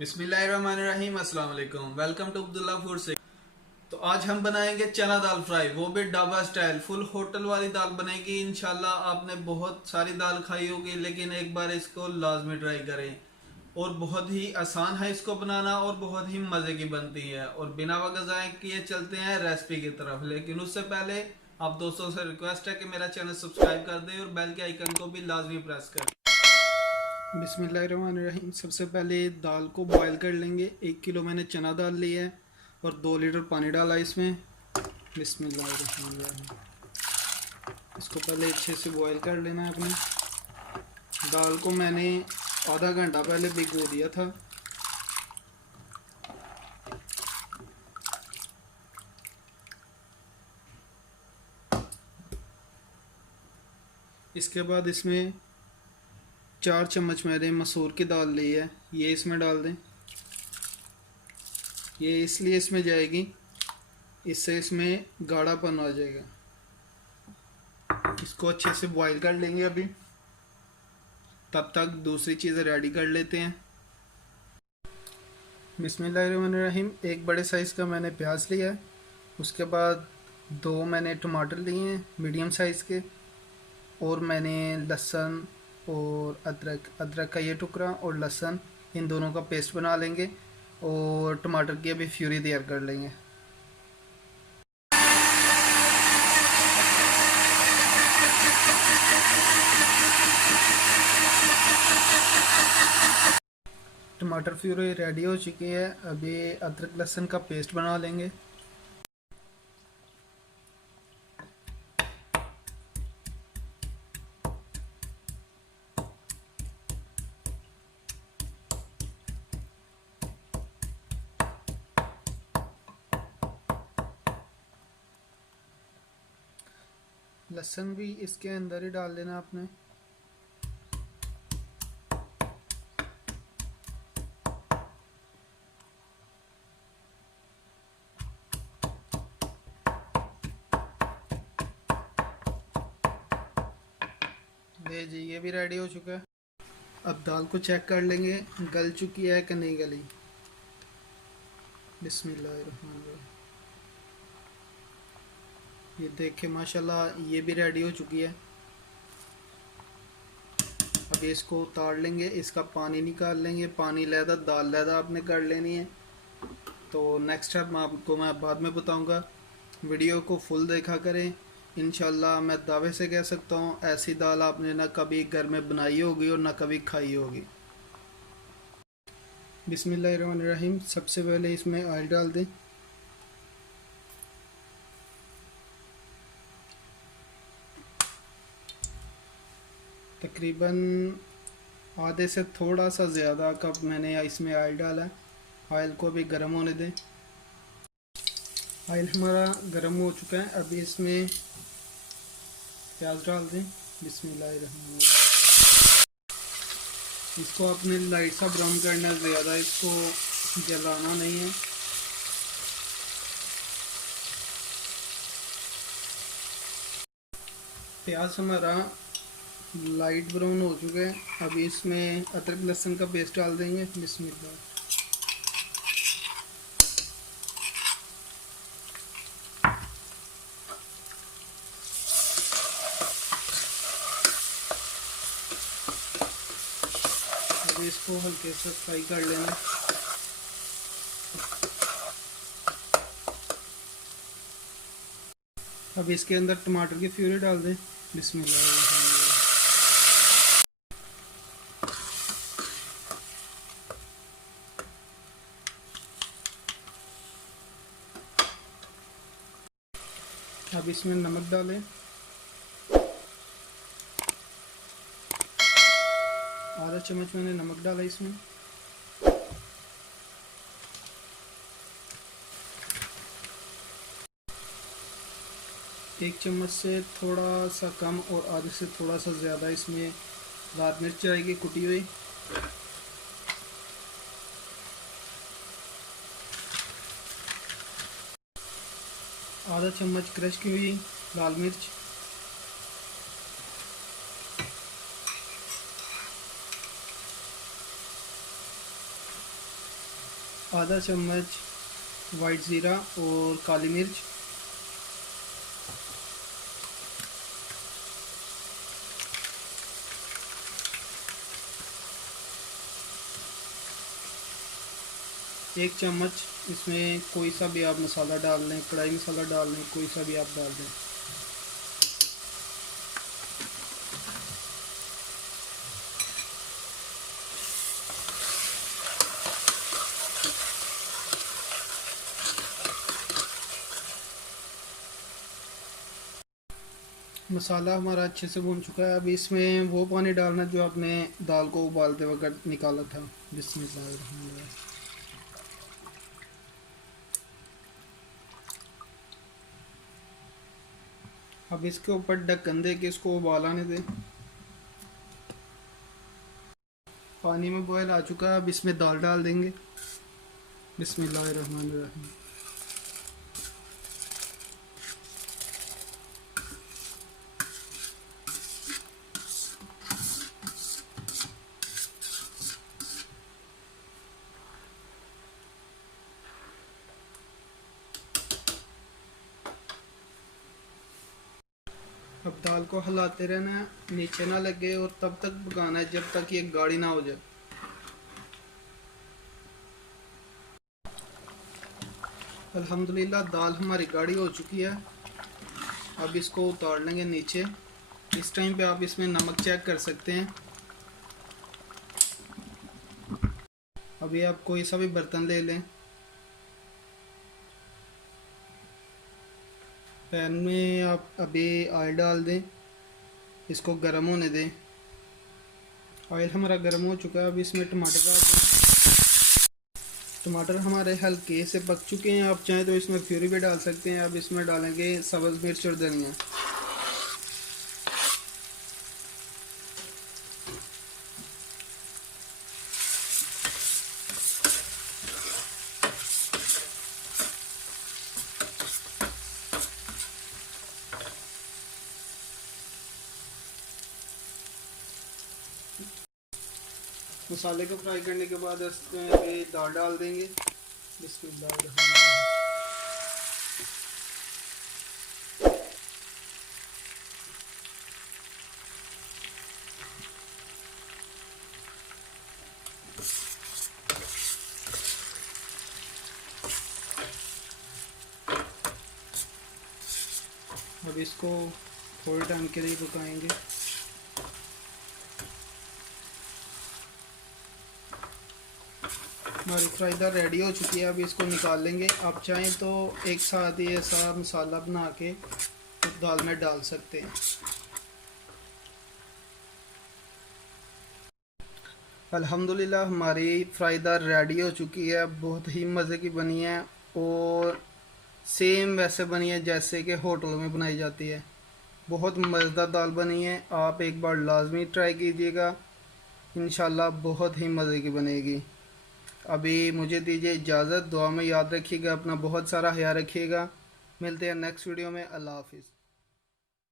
बिस्मिल्लाहिर्रहमानिर्रहीम, अस्सलाम वालेकुम। वेलकम टू अब्दुल्ला फूड से। तो आज हम बनाएंगे चना दाल फ्राई, वो भी ढाबा स्टाइल। फुल होटल वाली दाल बनेगी इंशाल्लाह। आपने बहुत सारी दाल खाई होगी, लेकिन एक बार इसको लाजमी ट्राई करें। और बहुत ही आसान है इसको बनाना और बहुत ही मज़े की बनती है। और बिना वक्त ज़ाय किए चलते हैं रेसिपी की तरफ। लेकिन उससे पहले आप दोस्तों से रिक्वेस्ट है कि मेरा चैनल सब्सक्राइब कर दें और बेल के आइकन को भी लाजमी प्रेस कर। बिस्मिल्लाहिर्रहमानिर्रहीम। सबसे पहले दाल को बॉईल कर लेंगे। 1 किलो मैंने चना दाल लिया है और 2 लीटर पानी डाला इसमें। बिस्मिल्लाहिर्रहमानिर्रहीम। इसको पहले अच्छे से बॉईल कर लेना है अपने। दाल को मैंने आधा घंटा पहले भिगो दिया था। इसके बाद इसमें 4 चम्मच मैंने मसूर की दाल ली है, ये इसमें डाल दें। ये इसलिए इसमें जाएगी, इससे इसमें गाढ़ापन आ जाएगा। इसको अच्छे से बॉईल कर लेंगे अभी। तब तक दूसरी चीज़ें रेडी कर लेते हैं। बिस्मिल्लाहिर्रहमानिर्रहीम। एक बड़े साइज़ का मैंने प्याज लिया है। उसके बाद 2 मैंने टमाटर लिए हैं मीडियम साइज़ के। और मैंने लहसुन और अदरक का ये टुकड़ा और लहसुन, इन दोनों का पेस्ट बना लेंगे। और टमाटर की अभी प्यूरी तैयार कर लेंगे। टमाटर प्यूरी रेडी हो चुकी है। अभी अदरक लहसुन का पेस्ट बना लेंगे। लहसुन भी इसके अंदर ही डाल देना आपने। ले जी, ये भी रेडी हो चुका है। अब दाल को चेक कर लेंगे गल चुकी है कि नहीं गली। बिस्मिल्लाहिर्रहमानिर्रहीम। ये देखे माशाल्लाह ये भी रेडी हो चुकी है। अब इसको उतार लेंगे, इसका पानी निकाल लेंगे। पानी लहदा दाल लहदा आपने कर लेनी है। तो नेक्स्ट स्टेप मैं बाद में बताऊंगा। वीडियो को फुल देखा करें। इंशाल्लाह मैं दावे से कह सकता हूँ ऐसी दाल आपने ना कभी घर में बनाई होगी और ना कभी खाई होगी। बिस्मिल्लाहिर्रहमानिर्रहीम। सबसे पहले इसमें ऑयल डाल दें। तकरीबन आधे से थोड़ा सा ज़्यादा कप मैंने इसमें ऑयल डाला है। ऑयल को भी गर्म होने दें। ऑयल हमारा गर्म हो चुका है। अभी इसमें प्याज डाल दें। बिस्मिल्लाहिर्रहमानिर्रहीम। इसको आपने लाइट सा ब्राउन करना है, ज़्यादा इसको जलाना नहीं है। प्याज हमारा लाइट ब्राउन हो चुका है। अभी इसमें अदरक लहसुन का पेस्ट डाल देंगे। बिस्मिल्लाह। अभी इसको हल्के से फ्राई कर लेना। अब इसके अंदर टमाटर की प्यूरी डाल दें। बिस्मिल्लाह। अब इसमें नमक डालें। आधा चम्मच मैंने नमक डाला इसमें। एक चम्मच से थोड़ा सा कम और आधे से थोड़ा सा ज़्यादा इसमें लाल मिर्च आएगी कुटी हुई। आधा चम्मच क्रश की हुई लाल मिर्च। आधा चम्मच वाइट ज़ीरा और काली मिर्च, एक चम्मच इसमें कोई सा भी आप मसाला डाल लें, कढ़ाई मसाला डाल लें, कोई सा भी आप डाल दें। मसाला हमारा अच्छे से भून चुका है। अब इसमें वो पानी डालना जो आपने दाल को उबालते वक्त निकाला था। बिस्मिल्लाह। अब इसके ऊपर ढक्कन दे के इसको उबाल आने दें। पानी में बॉयल आ चुका है। अब इसमें दाल डाल देंगे। बिस्मिल्लाहिर्रहमानिर्रहीम। अब दाल को हिलाते रहना है, नीचे ना लगे, और तब तक पकाना है जब तक ये गाढ़ी ना हो जाए। अल्हम्दुलिल्लाह दाल हमारी गाढ़ी हो चुकी है। अब इसको उतार लेंगे नीचे। इस टाइम पे आप इसमें नमक चेक कर सकते हैं। अभी आप कोई सा भी बर्तन ले लें, पैन में आप अभी ऑयल डाल दें, इसको गर्म होने दें। ऑयल हमारा गर्म हो चुका है। अब इसमें टमाटर डाल दें। टमाटर हमारे हल्के से पक चुके हैं। आप चाहें तो इसमें प्यूरी भी डाल सकते हैं। अब इसमें डालेंगे सब्ज़ मिर्च और धनिया। मसाले को फ्राई करने के बाद इसमें दाल डाल देंगे। बिस्मिल्लाह। अब इसको थोड़े टाइम के लिए पकाएंगे। हमारी फ्राई दाल रेडी हो चुकी है। अब इसको निकाल लेंगे। आप चाहें तो एक साथ ही ऐसा मसाला बना के दाल में डाल सकते हैं। अल्हम्दुलिल्लाह हमारी फ्राई दाल रेडी हो चुकी है। बहुत ही मज़े की बनी है और सेम वैसे बनी है जैसे कि होटलों में बनाई जाती है। बहुत मज़ेदार दाल बनी है। आप एक बार लाजमी ट्राई कीजिएगा, इंशाल्लाह बहुत ही मज़े की बनेगी। अभी मुझे दीजिए इजाज़त। दुआ में याद रखिएगा, अपना बहुत सारा ख्याल रखिएगा। मिलते हैं नेक्स्ट वीडियो में। अल्लाह हाफिज़।